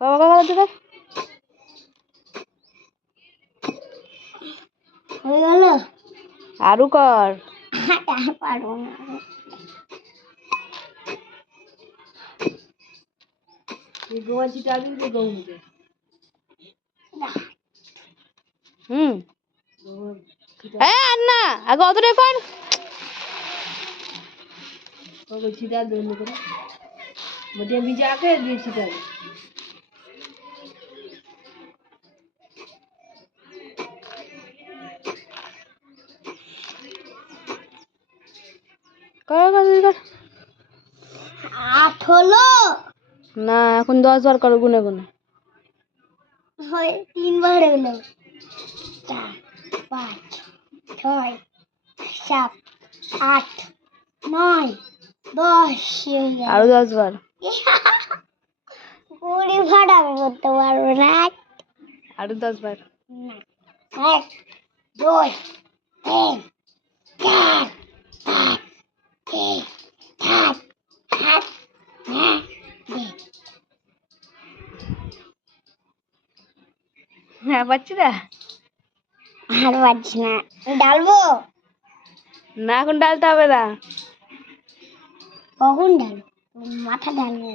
বাবা হয়ে গেল আরো কর পারবো না গোয়া চিটা দিলে গৌমুকে আর না আগে অতটা কর চিটা দেন করে মোটে ভিজাকে দিয়ে চিটা আট হলো না এখন 10 বার করো গুনে গুনে হয় 3 বার হলো 4 5 6 7 8 9 10 আরো 10 বার 20 বার আমি করতে পারবো না আরো 10 বার না 1 2 3 4 5 6 7 হ্যাঁ পাচ্ছি না আর পাচ্ছি না ডালবো না এখন ডালতে হবে না কখন ডাল মাথা ডালবো